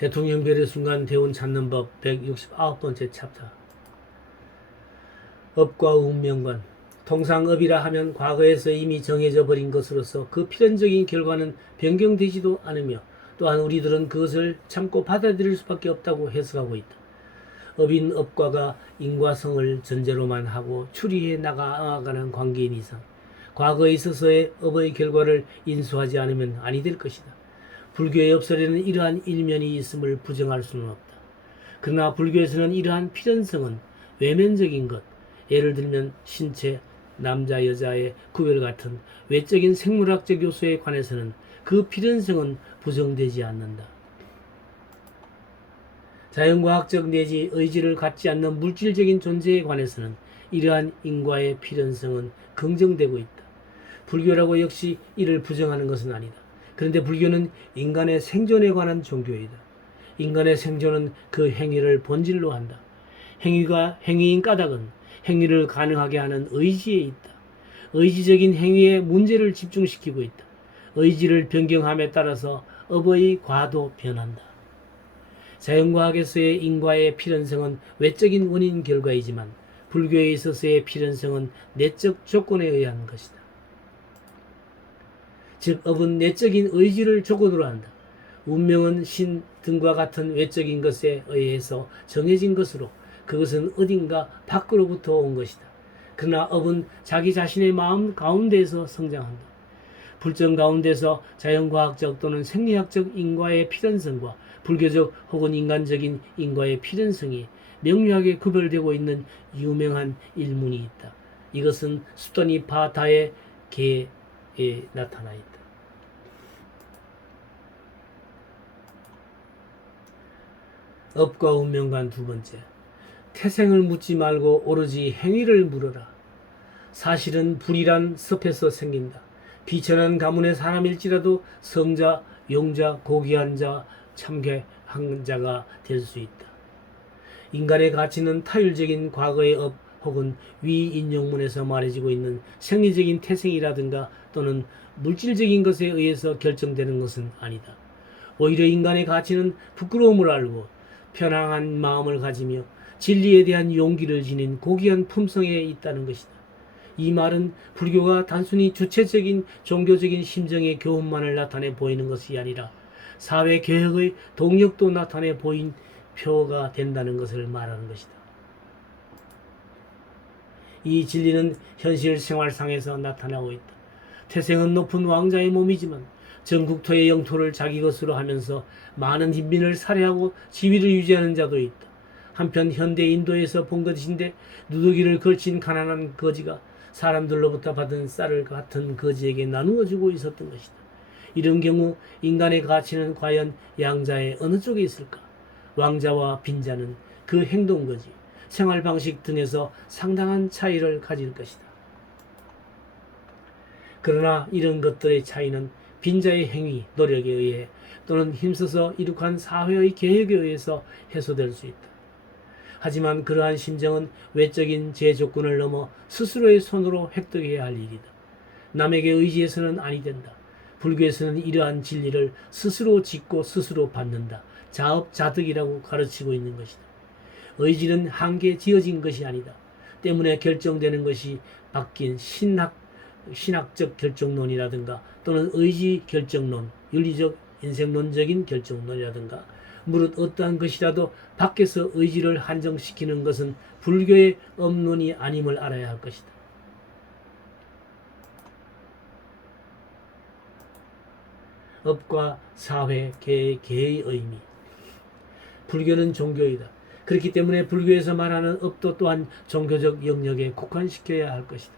대통령별의 순간 대운 찾는 법 169번째 챕터. 업과 운명관. 통상 업이라 하면 과거에서 이미 정해져 버린 것으로서 그 필연적인 결과는 변경되지도 않으며 또한 우리들은 그것을 참고 받아들일 수밖에 없다고 해석하고 있다. 업인 업과가 인과성을 전제로만 하고 추리해 나가는 관계인 이상 과거에 있어서의 업의 결과를 인수하지 않으면 아니 될 것이다. 불교의 업설에는 이러한 일면이 있음을 부정할 수는 없다. 그러나 불교에서는 이러한 필연성은 외면적인 것, 예를 들면 신체, 남자 여자의 구별 같은 외적인 생물학적 요소에 관해서는 그 필연성은 부정되지 않는다. 자연과학적 내지 의지를 갖지 않는 물질적인 존재에 관해서는 이러한 인과의 필연성은 긍정되고 있다. 불교라고 역시 이를 부정하는 것은 아니다. 그런데 불교는 인간의 생존에 관한 종교이다. 인간의 생존은 그 행위를 본질로 한다. 행위인 까닭은 행위를 가능하게 하는 의지에 있다. 의지적인 행위에 문제를 집중시키고 있다. 의지를 변경함에 따라서 업의 과도 변한다. 자연과학에서의 인과의 필연성은 외적인 원인 결과이지만 불교에 있어서의 필연성은 내적 조건에 의한 것이다. 즉 업은 내적인 의지를 조건으로 한다. 운명은 신 등과 같은 외적인 것에 의해서 정해진 것으로 그것은 어딘가 밖으로부터 온 것이다. 그러나 업은 자기 자신의 마음 가운데에서 성장한다. 불정 가운데서 자연과학적 또는 생리학적 인과의 필연성과 불교적 혹은 인간적인 인과의 필연성이 명료하게 구별되고 있는 유명한 일문이 있다. 이것은 수타니파타의 개에 나타나 있다. 업과 운명관 두 번째. 태생을 묻지 말고 오로지 행위를 물어라. 사실은 불이란 섭에서 생긴다. 비천한 가문의 사람일지라도 성자, 용자, 고귀한 자, 참괴한 자가 될 수 있다. 인간의 가치는 타율적인 과거의 업 혹은 위 인용문에서 말해지고 있는 생리적인 태생이라든가 또는 물질적인 것에 의해서 결정되는 것은 아니다. 오히려 인간의 가치는 부끄러움을 알고 편안한 마음을 가지며 진리에 대한 용기를 지닌 고귀한 품성에 있다는 것이다. 이 말은 불교가 단순히 주체적인 종교적인 심정의 교훈만을 나타내 보이는 것이 아니라 사회 개혁의 동력도 나타내 보인 표가 된다는 것을 말하는 것이다. 이 진리는 현실 생활상에서 나타나고 있다. 태생은 높은 왕자의 몸이지만 전국토의 영토를 자기 것으로 하면서 많은 인민을 살해하고 지위를 유지하는 자도 있다. 한편 현대 인도에서 본 것인데 누더기를 걸친 가난한 거지가 사람들로부터 받은 쌀을 같은 거지에게 나누어 주고 있었던 것이다. 이런 경우 인간의 가치는 과연 양자의 어느 쪽에 있을까? 왕자와 빈자는 그 행동거지, 생활 방식 등에서 상당한 차이를 가질 것이다. 그러나 이런 것들의 차이는 빈자의 행위, 노력에 의해 또는 힘써서 이룩한 사회의 개혁에 의해서 해소될 수 있다. 하지만 그러한 심정은 외적인 제조건을 넘어 스스로의 손으로 획득해야 할 일이다. 남에게 의지해서는 아니 된다. 불교에서는 이러한 진리를 스스로 짓고 스스로 받는다. 자업자득이라고 가르치고 있는 것이다. 의지는 한계 지어진 것이 아니다. 때문에 결정되는 것이 바뀐 신학적 결정론이라든가 또는 의지 결정론, 윤리적 인생론적인 결정론이라든가 무릇 어떠한 것이라도 밖에서 의지를 한정시키는 것은 불교의 업론이 아님을 알아야 할 것이다. 업과 사회, 개의 의미. 불교는 종교이다. 그렇기 때문에 불교에서 말하는 업도 또한 종교적 영역에 국한시켜야 할 것이다.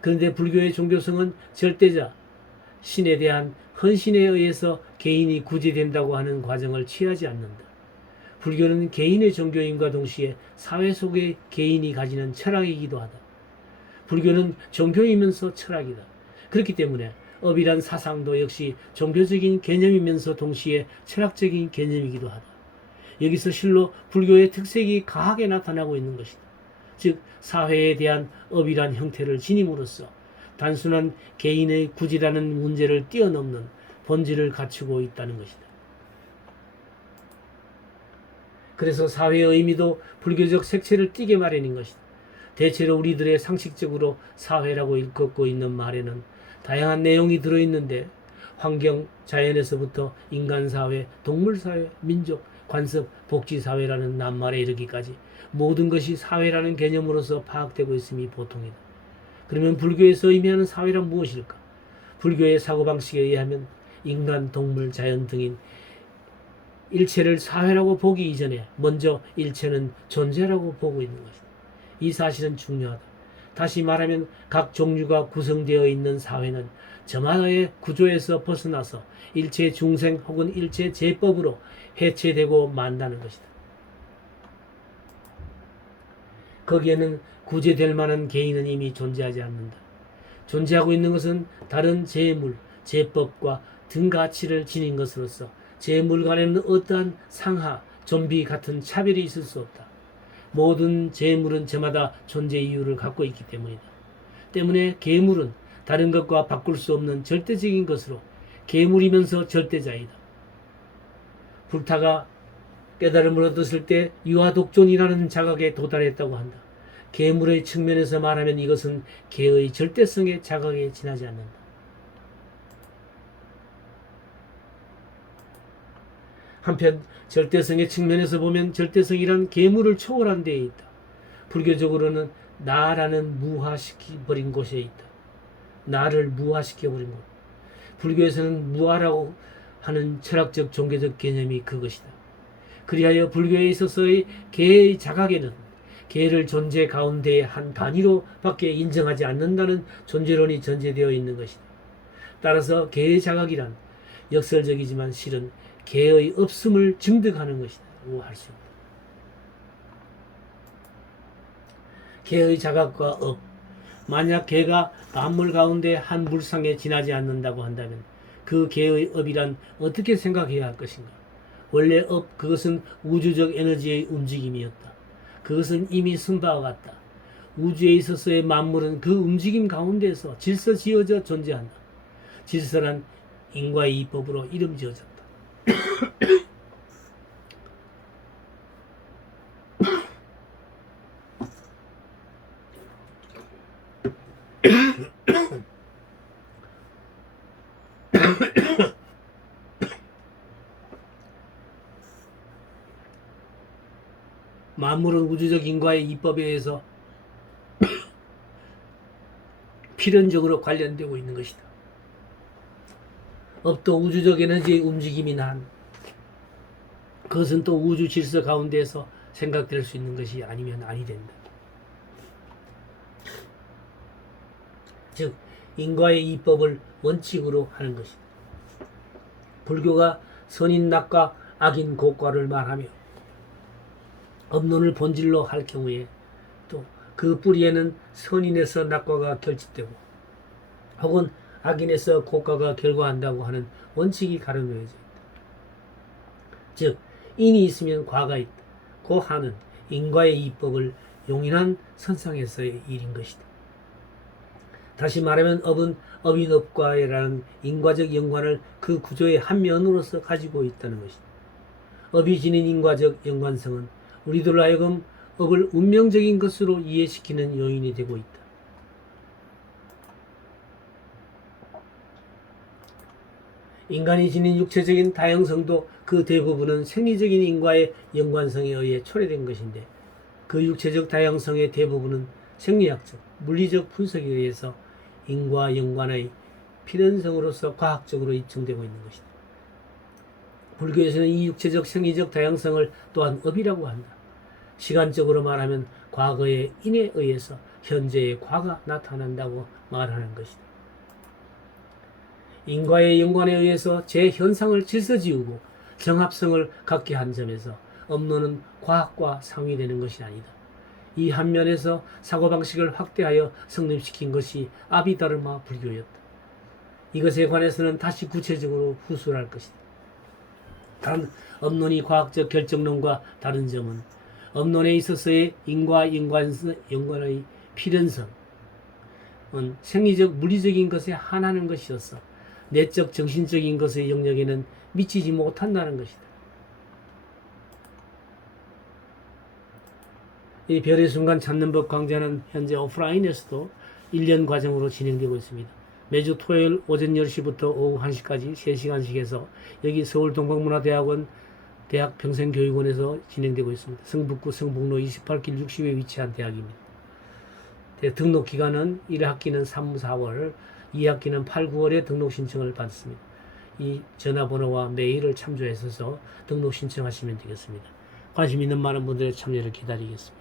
그런데 불교의 종교성은 절대자, 신에 대한 헌신에 의해서 개인이 구제된다고 하는 과정을 취하지 않는다. 불교는 개인의 종교임과 동시에 사회 속의 개인이 가지는 철학이기도 하다. 불교는 종교이면서 철학이다. 그렇기 때문에 업이란 사상도 역시 종교적인 개념이면서 동시에 철학적인 개념이기도 하다. 여기서 실로 불교의 특색이 강하게 나타나고 있는 것이다. 즉 사회에 대한 업이란 형태를 지님으로써 단순한 개인의 구지라는 문제를 뛰어넘는 본질을 갖추고 있다는 것이다. 그래서 사회의 의미도 불교적 색채를 띠게 마련인 것이다. 대체로 우리들의 상식적으로 사회라고 일컫고 있는 말에는 다양한 내용이 들어있는데 환경, 자연에서부터 인간사회, 동물사회, 민족, 관습, 복지사회라는 낱말에 이르기까지 모든 것이 사회라는 개념으로서 파악되고 있음이 보통이다. 그러면 불교에서 의미하는 사회란 무엇일까? 불교의 사고방식에 의하면 인간, 동물, 자연 등인 일체를 사회라고 보기 이전에 먼저 일체는 존재라고 보고 있는 것이다. 이 사실은 중요하다. 다시 말하면 각 종류가 구성되어 있는 사회는 저마다의 구조에서 벗어나서 일체 중생 혹은 일체 제법으로 해체되고 만다는 것이다. 거기에는 구제될 만한 개인은 이미 존재하지 않는다. 존재하고 있는 것은 다른 재물, 제법과 등가치를 지닌 것으로서 재물 간에는 어떠한 상하, 좀비 같은 차별이 있을 수 없다. 모든 재물은 저마다 존재 이유를 갖고 있기 때문이다. 때문에 계물은 다른 것과 바꿀 수 없는 절대적인 것으로 계물이면서 절대자이다. 불타가 깨달음을 얻었을 때 유아독존이라는 자각에 도달했다고 한다. 계물의 측면에서 말하면 이것은 계의 절대성의 자각에 지나지 않는다. 한편 절대성의 측면에서 보면 절대성이란 계물을 초월한 데에 있다. 불교적으로는 나라는 무화시켜버린 곳에 있다. 나를 무화시켜버린 곳. 불교에서는 무아라고 하는 철학적 종교적 개념이 그것이다. 그리하여 불교에 있어서의 개의 자각에는 개를 존재 가운데의 한 단위로 밖에 인정하지 않는다는 존재론이 전제되어 있는 것이다. 따라서 개의 자각이란 역설적이지만 실은 개의 없음을 증득하는 것이다. 할 수 있다. 개의 자각과 업. 만약 개가 만물 가운데 한 물상에 지나지 않는다고 한다면 그 개의 업이란 어떻게 생각해야 할 것인가? 원래 업, 그것은 우주적 에너지의 움직임이었다. 그것은 이미 쓴 바와 같다. 우주에 있어서의 만물은 그 움직임 가운데에서 질서 지어져 존재한다. 질서란 인과의 이법으로 이름 지어졌다. 만물은 우주적 인과의 이법에 의해서 필연적으로 관련되고 있는 것이다. 업도 우주적 에너지의 움직임인 한 그것은 또 우주 질서 가운데에서 생각될 수 있는 것이 아니면 아니 된다. 즉 인과의 이법을 원칙으로 하는 것이다. 불교가 선인 낙과 악인 고과를 말하며 업론을 본질로 할 경우에 또 그 뿌리에는 선인에서 낙과가 결집되고 혹은 악인에서 고과가 결과한다고 하는 원칙이 가르쳐져 있다. 즉 인이 있으면 과가 있다. 그 하는 인과의 이법을 용인한 선상에서의 일인 것이다. 다시 말하면 업은 업인업과라는 인과적 연관을 그 구조의 한 면으로서 가지고 있다는 것이다. 업이 지닌 인과적 연관성은 우리들로 하여금 업을 운명적인 것으로 이해시키는 요인이 되고 있다. 인간이 지닌 육체적인 다양성도 그 대부분은 생리적인 인과의 연관성에 의해 초래된 것인데 그 육체적 다양성의 대부분은 생리학적, 물리적 분석에 의해서 인과 연관의 필연성으로서 과학적으로 입증되고 있는 것이다. 불교에서는 이 육체적 생리적 다양성을 또한 업이라고 한다. 시간적으로 말하면 과거의 인에 의해서 현재의 과가 나타난다고 말하는 것이다. 인과의 연관에 의해서 제 현상을 질서지우고 정합성을 갖게 한 점에서 업론은 과학과 상위되는 것이 아니다. 이 한 면에서 사고방식을 확대하여 성립시킨 것이 아비다르마 불교였다. 이것에 관해서는 다시 구체적으로 후술할 것이다. 단 업론이 과학적 결정론과 다른 점은 업론에 있어서의 인과 연관의 필연성은 생리적 물리적인 것에 한하는 것이어서 내적 정신적인 것의 영역에는 미치지 못한다는 것이다. 이 별의 순간 찾는 법 강좌는 현재 오프라인에서도 1년 과정으로 진행되고 있습니다. 매주 토요일 오전 10시부터 오후 1시까지 3시간씩 해서 여기 서울 동국문화대학원 대학평생교육원에서 진행되고 있습니다. 성북구 성북로 28길 60에 위치한 대학입니다. 등록 기간은 1학기는 3, 4월, 2학기는 8, 9월에 등록 신청을 받습니다. 이 전화번호와 메일을 참조해서 등록 신청하시면 되겠습니다. 관심 있는 많은 분들의 참여를 기다리겠습니다.